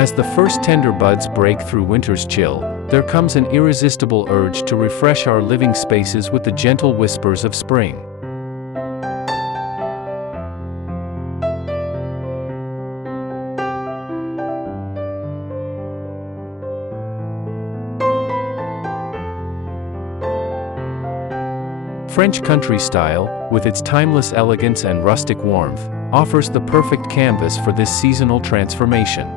As the first tender buds break through winter's chill, there comes an irresistible urge to refresh our living spaces with the gentle whispers of spring. French country style, with its timeless elegance and rustic warmth, offers the perfect canvas for this seasonal transformation.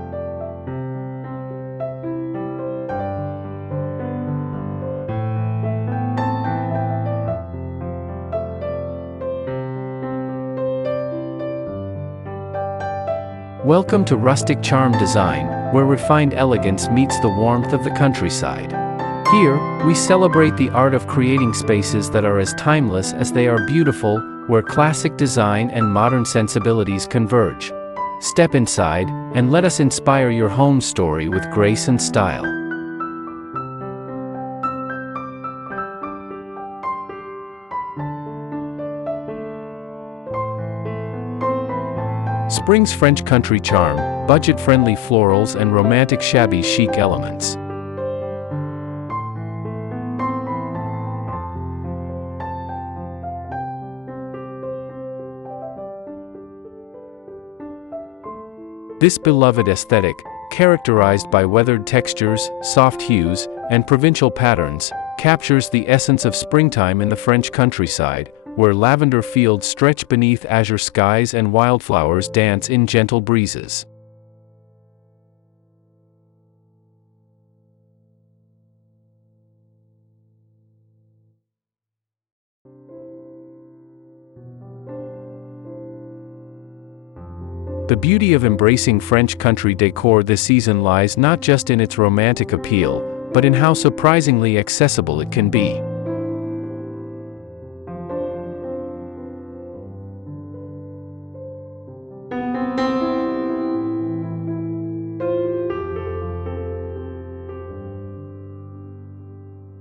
Welcome to Rustic Charm Design, where refined elegance meets the warmth of the countryside. Here, we celebrate the art of creating spaces that are as timeless as they are beautiful, where classic design and modern sensibilities converge. Step inside, and let us inspire your home story with grace and style. Spring's French country charm, budget-friendly florals and romantic shabby chic elements. This beloved aesthetic, characterized by weathered textures, soft hues, and provincial patterns, captures the essence of springtime in the French countryside, where lavender fields stretch beneath azure skies and wildflowers dance in gentle breezes. The beauty of embracing French country decor this season lies not just in its romantic appeal, but in how surprisingly accessible it can be.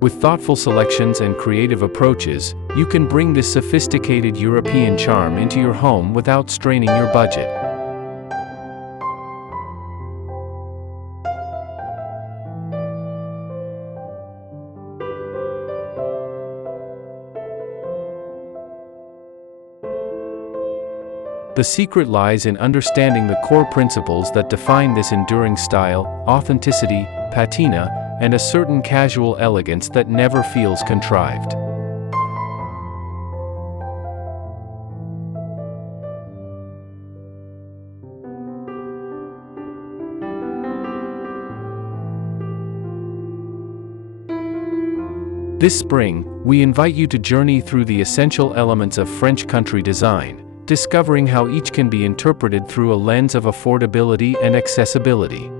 With thoughtful selections and creative approaches, you can bring this sophisticated European charm into your home without straining your budget. The secret lies in understanding the core principles that define this enduring style: authenticity, patina, and a certain casual elegance that never feels contrived. This spring, we invite you to journey through the essential elements of French country design, discovering how each can be interpreted through a lens of affordability and accessibility.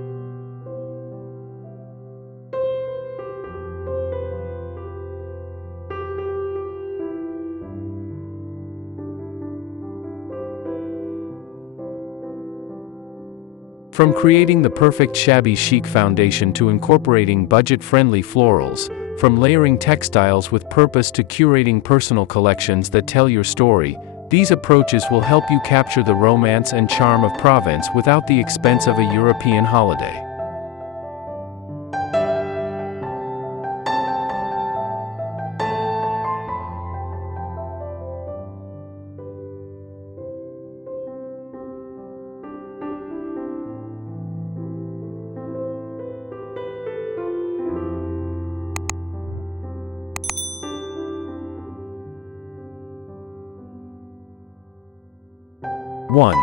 From creating the perfect shabby chic foundation to incorporating budget-friendly florals, from layering textiles with purpose to curating personal collections that tell your story, these approaches will help you capture the romance and charm of Provence without the expense of a European holiday. One.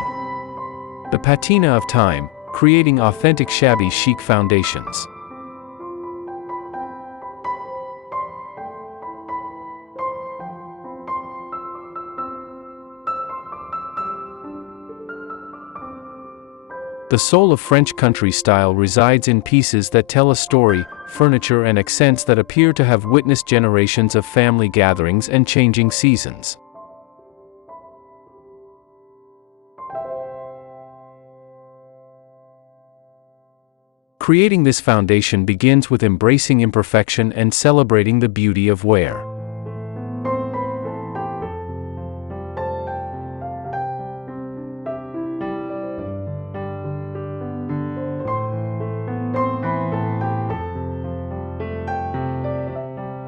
The Patina of time, creating authentic shabby chic foundations. The soul of French country style resides in pieces that tell a story, furniture and accents that appear to have witnessed generations of family gatherings and changing seasons. Creating this foundation begins with embracing imperfection and celebrating the beauty of wear.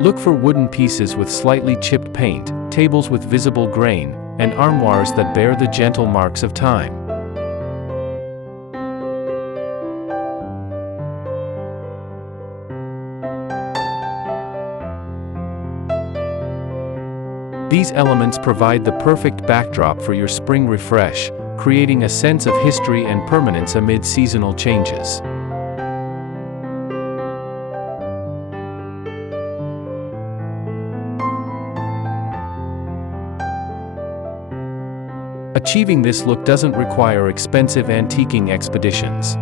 Look for wooden pieces with slightly chipped paint, tables with visible grain, and armoires that bear the gentle marks of time. These elements provide the perfect backdrop for your spring refresh, creating a sense of history and permanence amid seasonal changes. Achieving this look doesn't require expensive antiquing expeditions.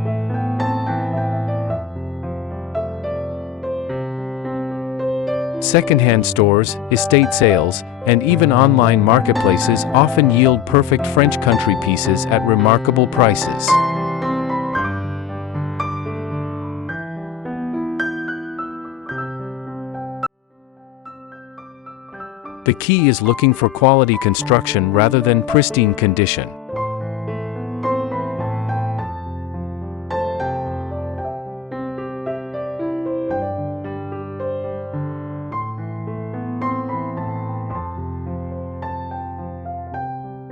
Secondhand stores, estate sales, and even online marketplaces often yield perfect French country pieces at remarkable prices. The key is looking for quality construction rather than pristine condition.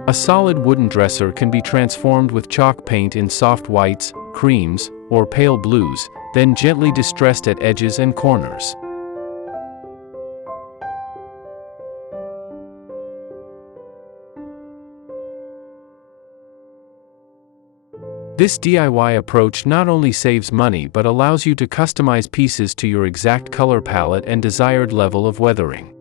A solid wooden dresser can be transformed with chalk paint in soft whites, creams, or pale blues, then gently distressed at edges and corners. This DIY approach not only saves money but allows you to customize pieces to your exact color palette and desired level of weathering.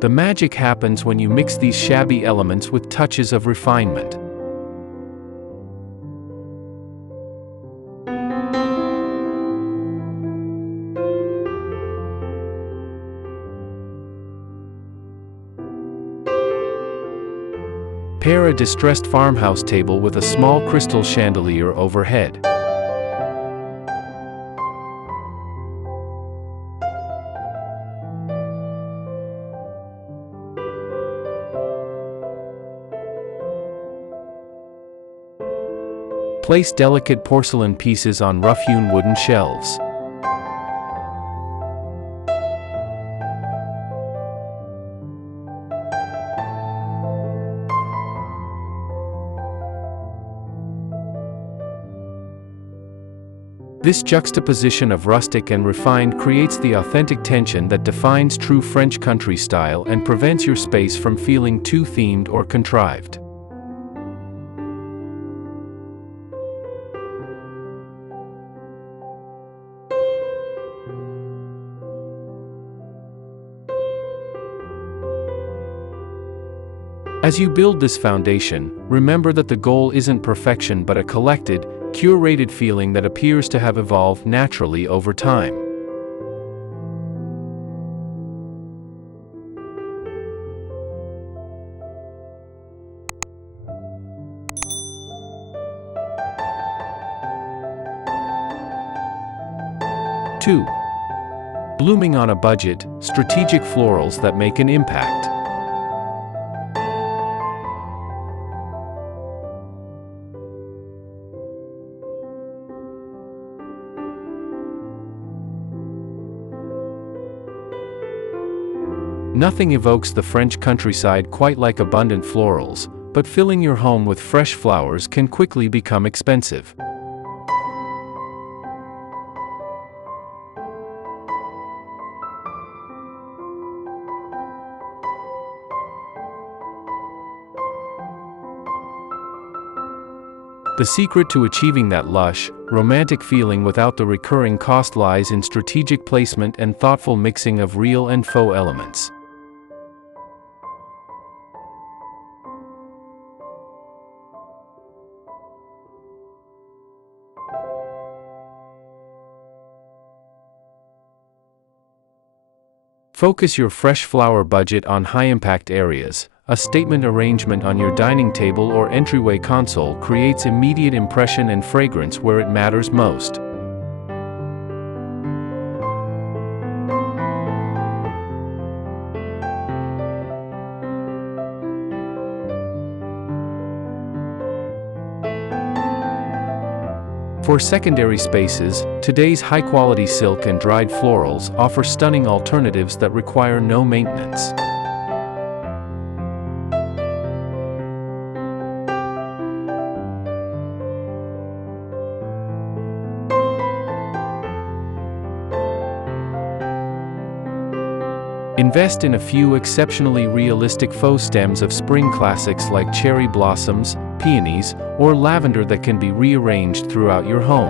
The magic happens when you mix these shabby elements with touches of refinement. Pair a distressed farmhouse table with a small crystal chandelier overhead. Place delicate porcelain pieces on rough-hewn wooden shelves. This juxtaposition of rustic and refined creates the authentic tension that defines true French country style and prevents your space from feeling too themed or contrived. As you build this foundation, remember that the goal isn't perfection but a collected, curated feeling that appears to have evolved naturally over time. Two. Blooming on a budget, strategic florals that make an impact. Nothing evokes the French countryside quite like abundant florals, but filling your home with fresh flowers can quickly become expensive. The secret to achieving that lush, romantic feeling without the recurring cost lies in strategic placement and thoughtful mixing of real and faux elements. Focus your fresh flower budget on high-impact areas. A statement arrangement on your dining table or entryway console creates immediate impression and fragrance where it matters most. For secondary spaces, today's high-quality silk and dried florals offer stunning alternatives that require no maintenance. Invest in a few exceptionally realistic faux stems of spring classics like cherry blossoms, peonies, or lavender that can be rearranged throughout your home.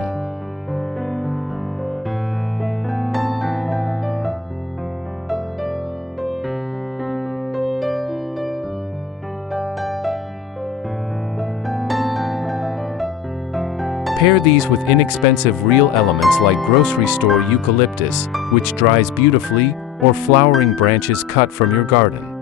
Pair these with inexpensive real elements like grocery store eucalyptus, which dries beautifully, or flowering branches cut from your garden.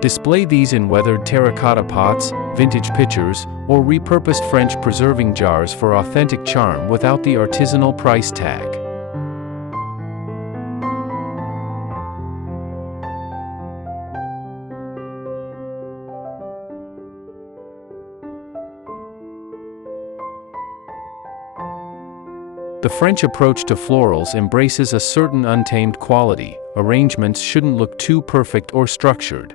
Display these in weathered terracotta pots, vintage pitchers, or repurposed French preserving jars for authentic charm without the artisanal price tag. The French approach to florals embraces a certain untamed quality. Arrangements shouldn't look too perfect or structured.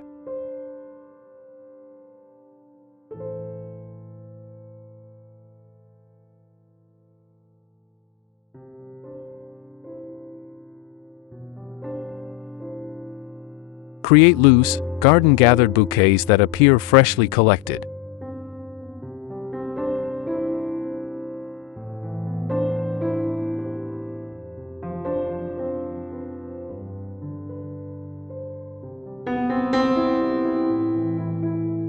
Create loose, garden-gathered bouquets that appear freshly collected.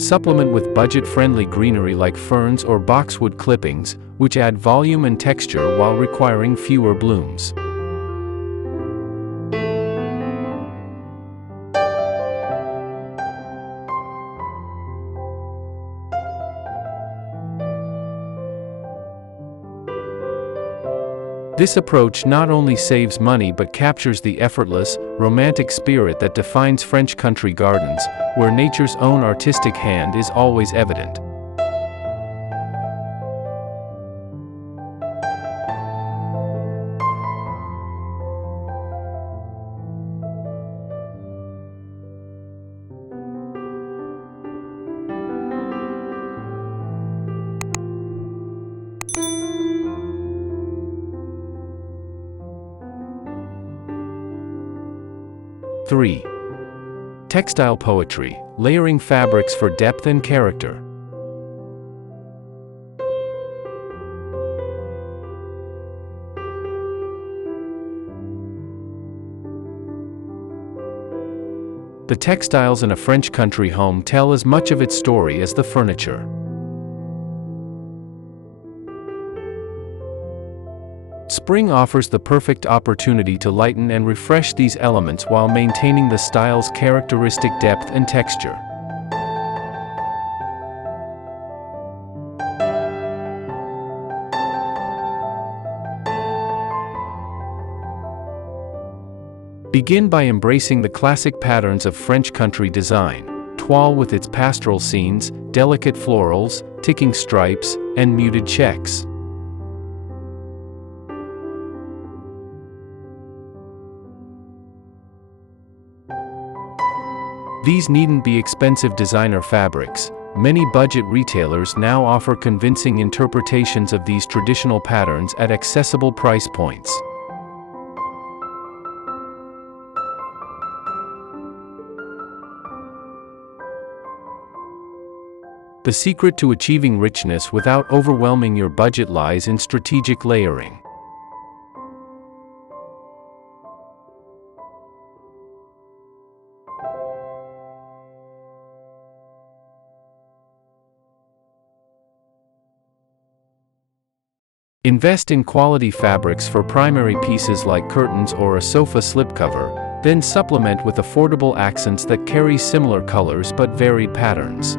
Supplement with budget-friendly greenery like ferns or boxwood clippings, which add volume and texture while requiring fewer blooms. This approach not only saves money but captures the effortless, romantic spirit that defines French country gardens, where nature's own artistic hand is always evident. Three. Textile poetry, layering fabrics for depth and character. The textiles in a French country home tell as much of its story as the furniture. Spring offers the perfect opportunity to lighten and refresh these elements while maintaining the style's characteristic depth and texture. Begin by embracing the classic patterns of French country design: toile with its pastoral scenes, delicate florals, ticking stripes, and muted checks. These needn't be expensive designer fabrics. Many budget retailers now offer convincing interpretations of these traditional patterns at accessible price points. The secret to achieving richness without overwhelming your budget lies in strategic layering. Invest in quality fabrics for primary pieces like curtains or a sofa slipcover, then supplement with affordable accents that carry similar colors but varied patterns.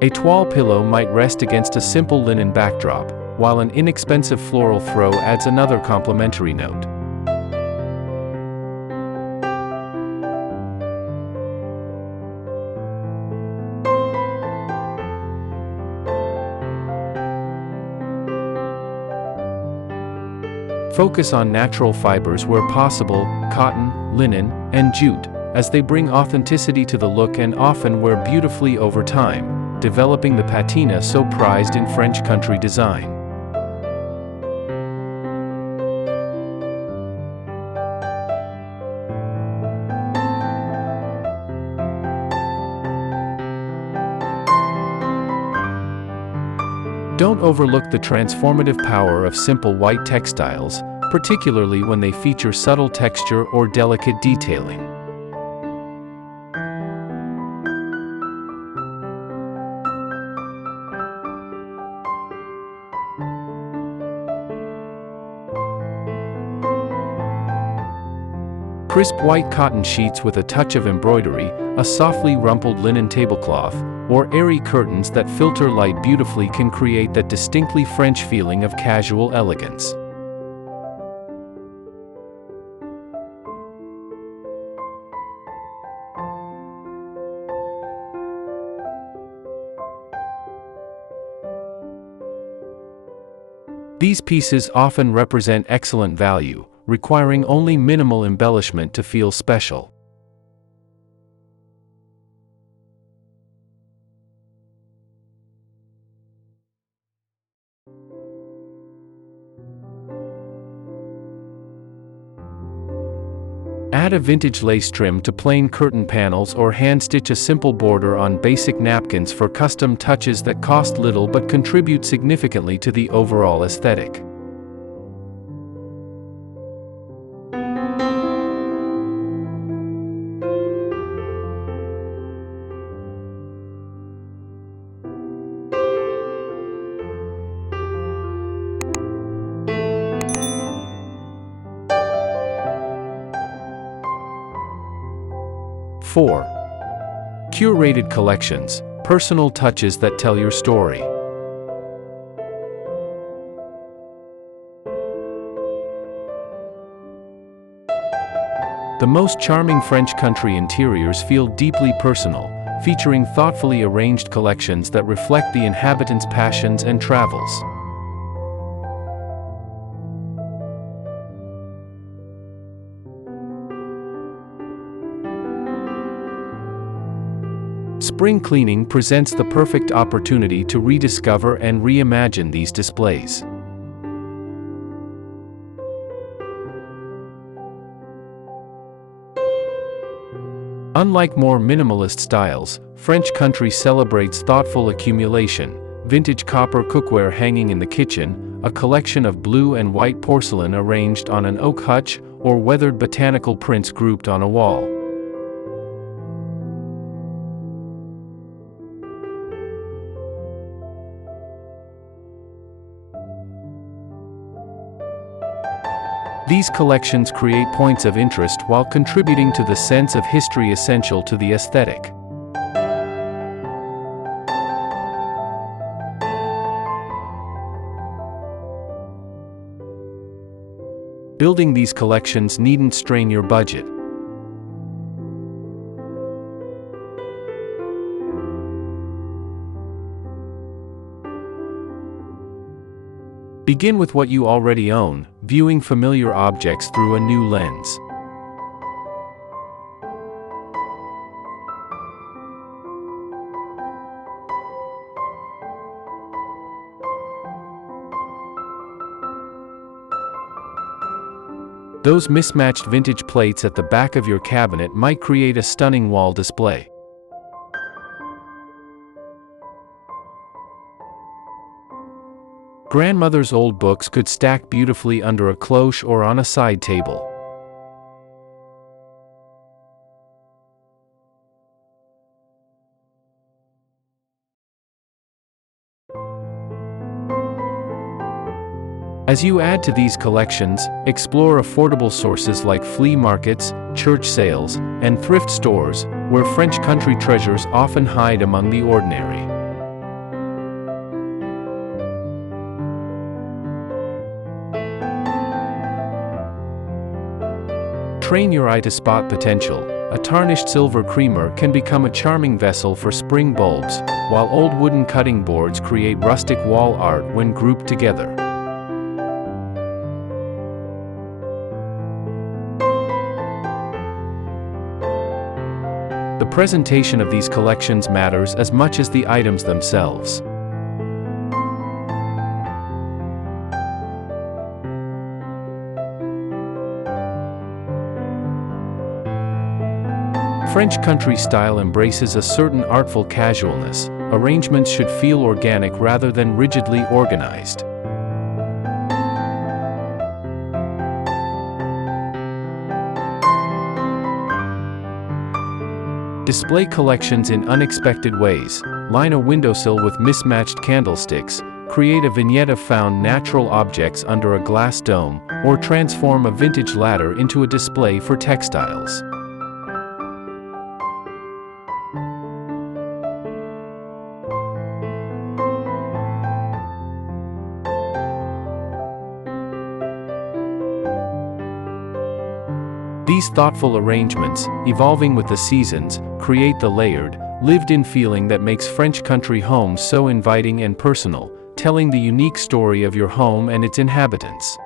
A toile pillow might rest against a simple linen backdrop, while an inexpensive floral throw adds another complementary note. Focus on natural fibers where possible, cotton, linen, and jute, as they bring authenticity to the look and often wear beautifully over time, developing the patina so prized in French country design. Don't overlook the transformative power of simple white textiles, particularly when they feature subtle texture or delicate detailing. Crisp white cotton sheets with a touch of embroidery, a softly rumpled linen tablecloth, or airy curtains that filter light beautifully can create that distinctly French feeling of casual elegance. These pieces often represent excellent value, requiring only minimal embellishment to feel special. Add a vintage lace trim to plain curtain panels or hand-stitch a simple border on basic napkins for custom touches that cost little but contribute significantly to the overall aesthetic. Four. Curated collections, personal touches that tell your story. The most charming French country interiors feel deeply personal, featuring thoughtfully arranged collections that reflect the inhabitants' passions and travels. Spring cleaning presents the perfect opportunity to rediscover and reimagine these displays. Unlike more minimalist styles, French country celebrates thoughtful accumulation, vintage copper cookware hanging in the kitchen, a collection of blue and white porcelain arranged on an oak hutch, or weathered botanical prints grouped on a wall. These collections create points of interest while contributing to the sense of history essential to the aesthetic. Building these collections needn't strain your budget. Begin with what you already own, viewing familiar objects through a new lens. Those mismatched vintage plates at the back of your cabinet might create a stunning wall display. Grandmother's old books could stack beautifully under a cloche or on a side table. As you add to these collections, explore affordable sources like flea markets, church sales, and thrift stores, where French country treasures often hide among the ordinary. Train your eye to spot potential. A tarnished silver creamer can become a charming vessel for spring bulbs, while old wooden cutting boards create rustic wall art when grouped together. The presentation of these collections matters as much as the items themselves. French country style embraces a certain artful casualness. Arrangements should feel organic rather than rigidly organized. Display collections in unexpected ways. Line a windowsill with mismatched candlesticks, create a vignette of found natural objects under a glass dome, or transform a vintage ladder into a display for textiles. These thoughtful arrangements, evolving with the seasons, create the layered, lived-in feeling that makes French country homes so inviting and personal, telling the unique story of your home and its inhabitants.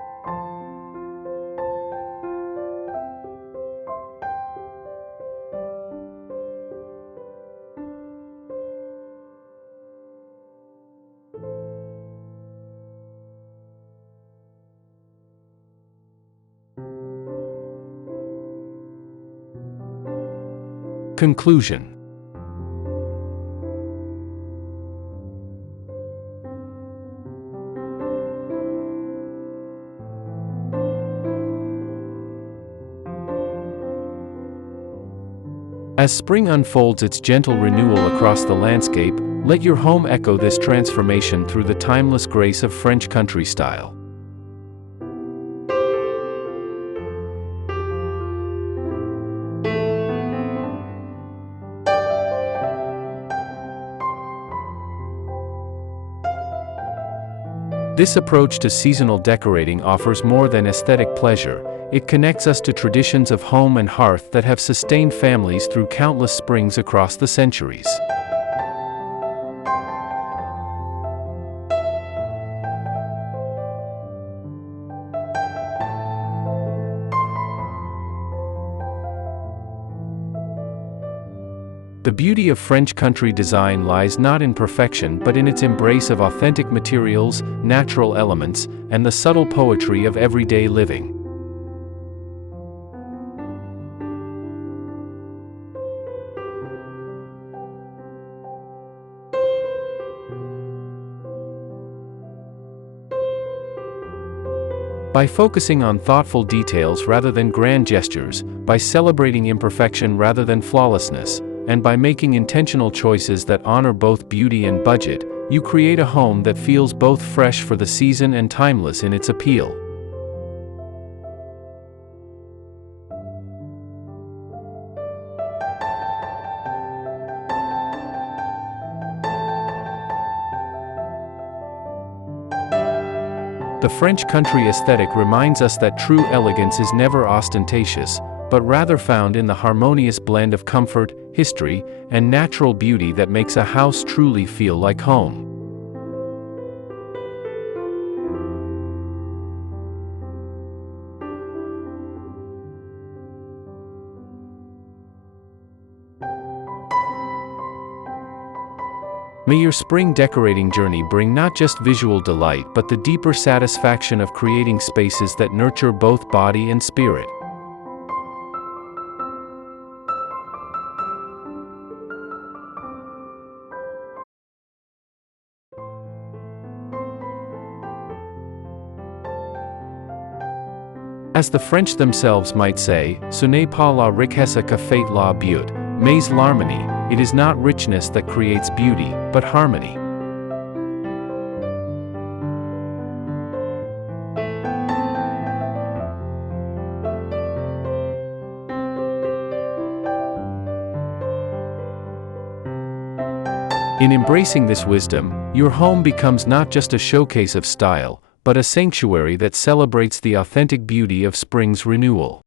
Conclusion. As spring unfolds its gentle renewal across the landscape, let your home echo this transformation through the timeless grace of French country style. This approach to seasonal decorating offers more than aesthetic pleasure. It connects us to traditions of home and hearth that have sustained families through countless springs across the centuries. The beauty of French country design lies not in perfection but in its embrace of authentic materials, natural elements, and the subtle poetry of everyday living. By focusing on thoughtful details rather than grand gestures, by celebrating imperfection rather than flawlessness, and by making intentional choices that honor both beauty and budget, you create a home that feels both fresh for the season and timeless in its appeal. The French country aesthetic reminds us that true elegance is never ostentatious, but rather found in the harmonious blend of comfort, history, and natural beauty that makes a house truly feel like home. May your spring decorating journey bring not just visual delight but the deeper satisfaction of creating spaces that nurture both body and spirit. As the French themselves might say, ce n'est pas la richesse qui fait la beauté, mais l'harmonie. It is not richness that creates beauty, but harmony. In embracing this wisdom, your home becomes not just a showcase of style, but a sanctuary that celebrates the authentic beauty of spring's renewal.